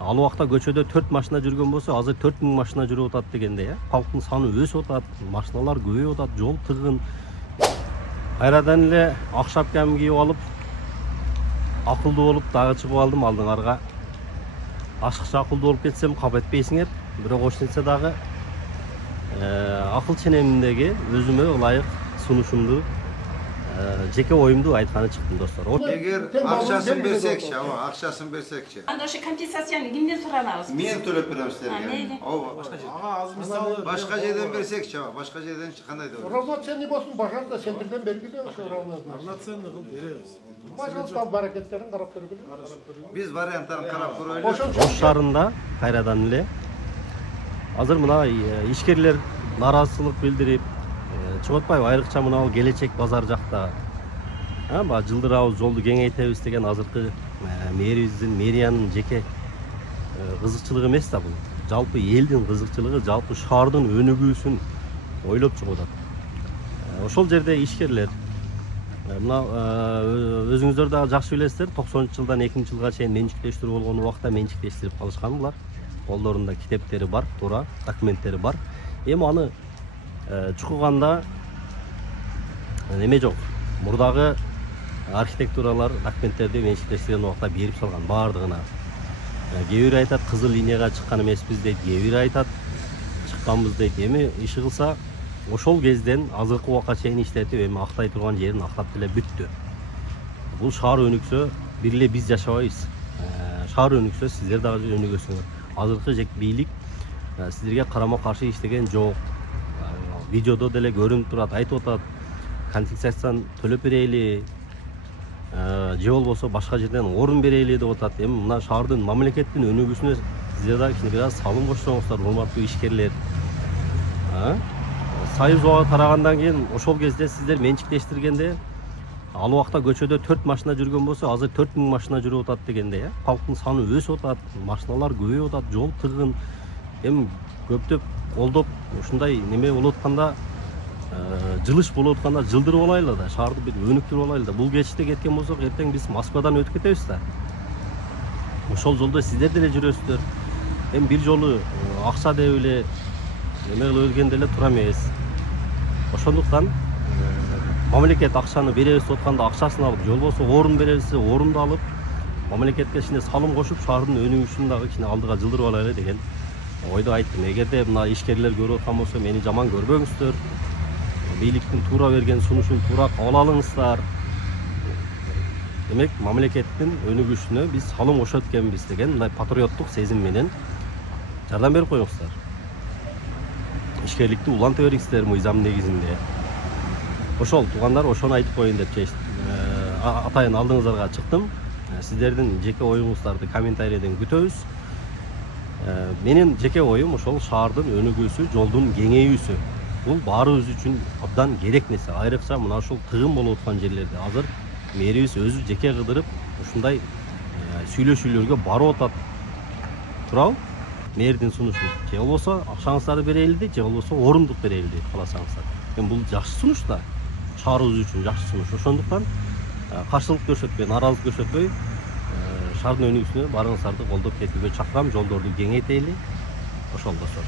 Ал убакта көчөдө 4 машина жүргөн болсо, азыр 4000 машина жүрүп атат дегенде, Халктын саны өсүп атат, машиналар көбөйүп атат, жол тыгын. Кайрадан эле ак шапкамды кийип алып, акылдуу болуп дагы чыгып алдым алдыңарга. Ашыкча акылдуу болуп кетсем кап этпейсиңер, бирок ошентсе дагы акыл ченеминдеги өзүмө ылайык сунушумду, жеке оюмду айтканы чыктым достор. Эгер акчасын берсекчи, акчасын берсекчи. Анда ошо компенсацияны кимден суранабыз? Мен төлөп берем силерге. Ага, азыр мисалы Башка жерден берсекчи, башка жерден кандай деп. Равноценный болсун, башка сендерден бергиле ошо равноценный кылып беребиз. Пожалуйста, баракеттерин карап бергиле. Биз варианттарын карап көрөлү. Ош шаарында кайрадан эле азыр мына ишкерлер нааразычылык билдирип, чыгып атпайбы, айрыкча мына келечек базар жакта. Баягы жылдырабыз, жолду кеңейтебиз деген азыркы мэрибиздин, мэриянын жеке кызыкчылыгы эмес да бул. Жалпы элдин кызыкчылыгы, жалпы шаардын өнүгүүсүн ойлоп чыгып атат. Ошол жерде ишкерлер мына өзүңүздөр дагы жакшы билесиздер, 90-жылдан 2-жылга чейин менчиктештирүү болгон убакта менчиктештирип калышкан булар. Колдорунда китептери бар, туура документтери бар. Эми аны чукуганда неме жок. Мурдагы архитектуралар документтерди менчиктештирген убакта берип салган баардыгына. Кээ бири айтат кызыл линияга чыккан эмеспиз дейт, кээ бири айтат чыкканбыз дейт. Эми иши кылса ошол кезден азыркы убакка чейин иштетип, эми актай турган жерин актап деле бүттү. Бул шаар өнүксө, бир эле биз жашабайбыз. Шаар өнүксө, сиздер дагы өнүгөсүңөр. Азыркы бийлик сиздерге карама каршы иштеген жок. Видеодо деле көрүнүп турат, айтып атат, компенсацияны төлөп берели, же болбосо башка жерден орун берели деп атат. Эми мына шаардын, мамлекеттин өнүгүүсүнө сиздер дагы кичине бир аз салым кошсоңуздар, урматтуу ишкерлер. Союз ага тарагандан кийин ошол кезде сиздер менчиктештиргенде, ал убакта көчөдө 4 машина жүргөн болсо, азыр 4000 машина жүрүп атат дегенде, Халктын саны өсүп атат, машиналар көбөйүп атат, жол тыгын. Эми көптөп колдоп ушундай неме болуп атканда, жылыш болуп атканда жылдырып алайлы да, шаарды бир өнүктүрүп алайлы да. Бул кечте кеткен болсок, эртең биз Москвадан өтүп кетебиз да. Ошол жолдо сиздер деле жүрөсүздөр. Эми бир жолу акча деп эле неме кылып өргенде эле туура эмес. Ошондуктан мамлекет акчаны беребиз деп атканда акчасын алып, же болбосо орун беребиз, орунду алып, мамлекетке кичине салым кошуп, шаардын өнүгүшүн дагы кичине алдыга жылдырып алайлы деген ойду айттым. Эгерде мына ишкерлер көрүп аткан болсо, мени жаман көрбөңүздөр. Бийликтин туура берген сунушун туура кабыл алыңыздар. Демек, мамлекеттин өнүгүшүнө биз салым кошот экенбиз деген мындай патриоттук сезим менен жардам берип коюңуздар. Ишкерликти уланта бериңиздер мыйзам негизинде. Ошол туугандар, ошону айтып коеюн деп атайын алдыңыздарга чыктым. Сиздердин жеке оюңуздарды комментарийден күтөбүз. Менин жеке оюм ошол шаардын өнүгүүсү, жолдун кеңейүүсү. Бул баарыбыз үчүн абдан керек нерсе. Айрыкча мына ушул тыгын болуп аткан жерлерде азыр мэрибиз өзү жеке кыдырып ушундай сүйлөшүүлөргө барып атат. Туурабы? Мэрдин сунушу. Же болбосо акчаңыздарды берели дейт, же болбосо орундук берели дейт кааласаңыздар. Эми бул жакшы сунуш да. Шаарыбыз үчүн жакшы сунуш. Ошондуктан каршылык көрсөтпөй, нааразылык көрсөтпөй, шаардын өнүгүүсүнө баарыңыздарды колдоп кетүүгө чакырам. Жолдорду кеңейтели. Ошол достор.